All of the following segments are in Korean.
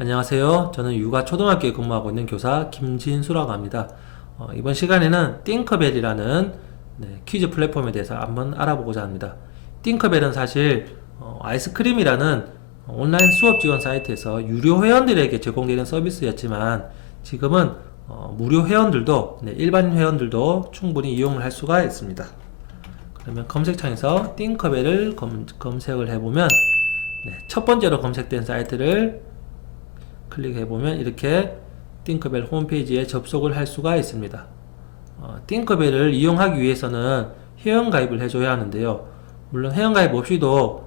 안녕하세요. 저는 육아초등학교에 근무하고 있는 교사 김진수라고 합니다. 이번 시간에는 띵커벨이라는 퀴즈 플랫폼에 대해서 한번 알아보고자 합니다. 띵커벨은 사실 아이스크림이라는 온라인 수업 지원 사이트에서 유료 회원들에게 제공되는 서비스였지만 지금은 무료 회원들도 일반 회원들도 충분히 이용을 할 수가 있습니다. 그러면 검색창에서 띵커벨을 검색을 해보면 첫 번째로 검색된 사이트를 클릭해보면 이렇게 띵커벨 홈페이지에 접속을 할 수가 있습니다. 띵커벨을 이용하기 위해서는 회원가입을 해줘야 하는데요. 물론 회원가입 없이도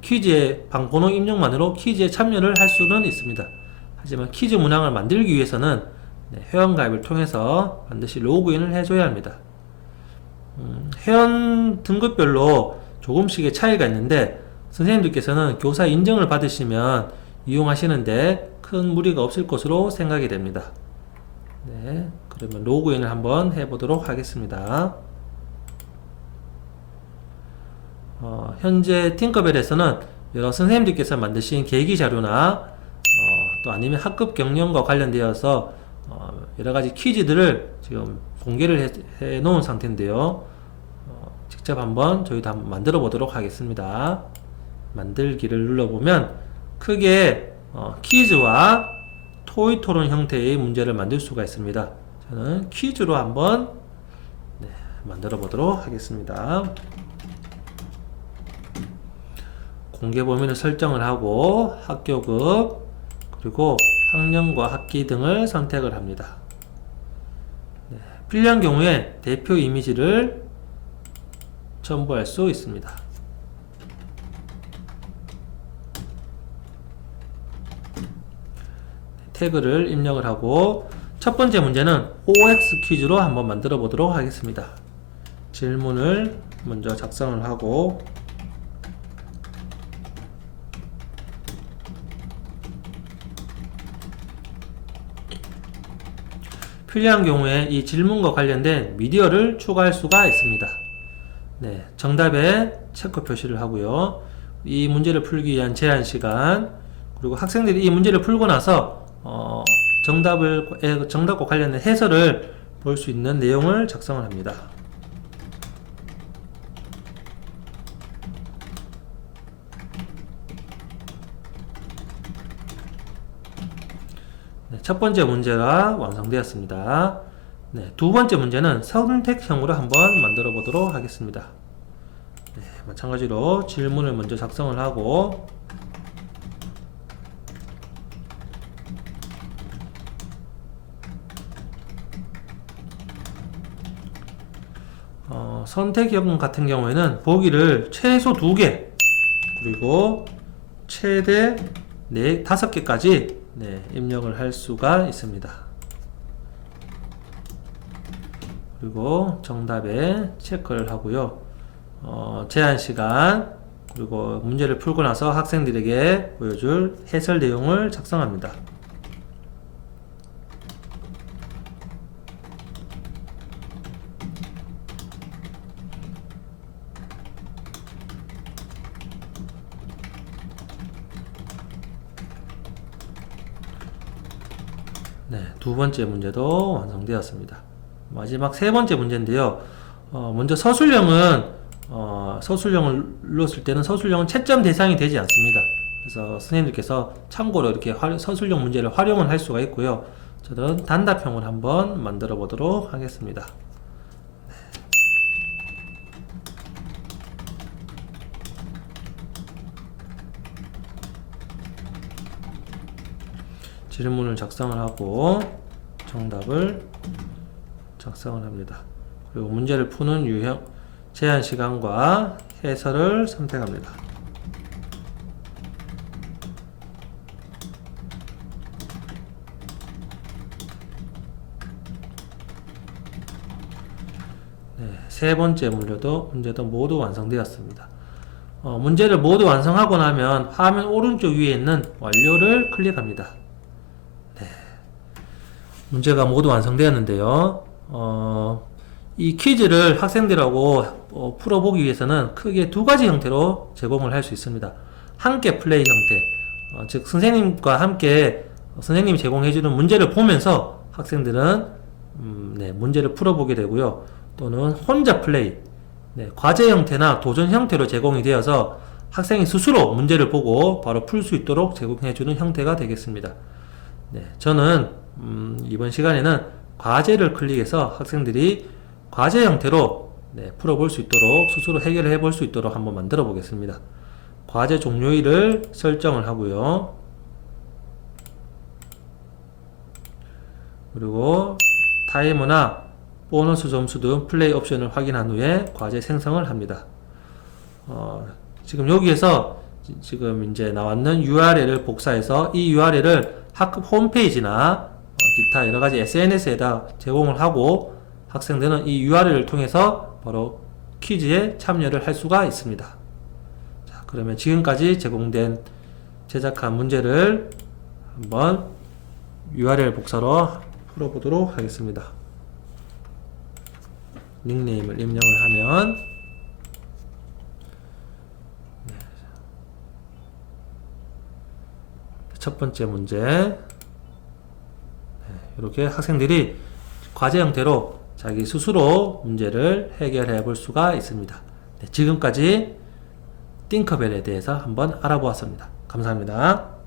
퀴즈의 방번호 입력만으로 퀴즈에 참여를 할 수는 있습니다. 하지만 퀴즈 문항을 만들기 위해서는 회원가입을 통해서 반드시 로그인을 해줘야 합니다. 회원 등급별로 조금씩의 차이가 있는데 선생님들께서는 교사 인증을 받으시면 이용하시는데 큰 무리가 없을 것으로 생각이 됩니다. 그러면 로그인을 한번 해보도록 하겠습니다. 현재 팅커벨에서는 여러 선생님들께서 만드신 계기 자료나 또 아니면 학급 경영과 관련되어서 여러가지 퀴즈들을 지금 공개를 해 놓은 상태인데요. 직접 한번 저희도 한번 만들어 보도록 하겠습니다. 만들기를 눌러보면 크게 퀴즈와 토의 토론 형태의 문제를 만들 수가 있습니다. 저는 퀴즈로 한번 만들어 보도록 하겠습니다. 공개 범위를 설정을 하고 학교급 그리고 학년과 학기 등을 선택을 합니다. 필요한 경우에 대표 이미지를 첨부할 수 있습니다. 태그를 입력을 하고 첫 번째 문제는 OX 퀴즈로 한번 만들어 보도록 하겠습니다. 질문을 먼저 작성을 하고 필요한 경우에 이 질문과 관련된 미디어를 추가할 수가 있습니다. 정답에 체크 표시를 하고요. 이 문제를 풀기 위한 제한 시간 그리고 학생들이 이 문제를 풀고 나서 정답과 관련된 해설을 볼 수 있는 내용을 작성을 합니다. 첫 번째 문제가 완성되었습니다. 두 번째 문제는 선택형으로 한번 만들어 보도록 하겠습니다. 마찬가지로 질문을 먼저 작성을 하고 선택형 같은 경우에는 보기를 최소 2개 그리고 최대 5개까지 입력을 할 수가 있습니다. 그리고 정답에 체크를 하고요. 제한시간 그리고 문제를 풀고 나서 학생들에게 보여줄 해설 내용을 작성합니다. 두 번째 문제도 완성되었습니다. 마지막 세 번째 문제인데요. 먼저 서술형을 눌렀을 때는 서술형은 채점 대상이 되지 않습니다. 그래서 선생님들께서 참고로 이렇게 서술형 문제를 활용을 할 수가 있고요. 저는 단답형을 한번 만들어 보도록 하겠습니다. 질문을 작성을 하고 정답을 작성을 합니다. 그리고 문제를 푸는 유형, 제한 시간과 해설을 선택합니다. 세 번째 문제도 모두 완성되었습니다. 문제를 모두 완성하고 나면 화면 오른쪽 위에 있는 완료를 클릭합니다. 문제가 모두 완성되었는데요. 이 퀴즈를 학생들하고 풀어보기 위해서는 크게 두 가지 형태로 제공을 할 수 있습니다. 함께 플레이 형태, 즉 선생님과 함께 선생님이 제공해주는 문제를 보면서 학생들은 문제를 풀어보게 되고요. 또는 혼자 플레이, 과제 형태나 도전 형태로 제공이 되어서 학생이 스스로 문제를 보고 바로 풀 수 있도록 제공해주는 형태가 되겠습니다. 저는 이번 시간에는 과제를 클릭해서 학생들이 과제 형태로 풀어볼 수 있도록 스스로 해결을 해볼 수 있도록 한번 만들어 보겠습니다. 과제 종료일을 설정을 하고요. 그리고 타이머나 보너스 점수 등 플레이 옵션을 확인한 후에 과제 생성을 합니다. 지금 여기에서 지금 이제 나왔는 URL을 복사해서 이 URL을 학급 홈페이지나 기타 여러가지 SNS에다 제공을 하고 학생들은 이 URL을 통해서 바로 퀴즈에 참여를 할 수가 있습니다. 자, 그러면 지금까지 제공된 제작한 문제를 한번 URL 복사로 풀어보도록 하겠습니다. 닉네임을 입력을 하면 첫 번째 문제, 이렇게 학생들이 과제 형태로 자기 스스로 문제를 해결해 볼 수가 있습니다. 지금까지 띵커벨에 대해서 한번 알아보았습니다. 감사합니다.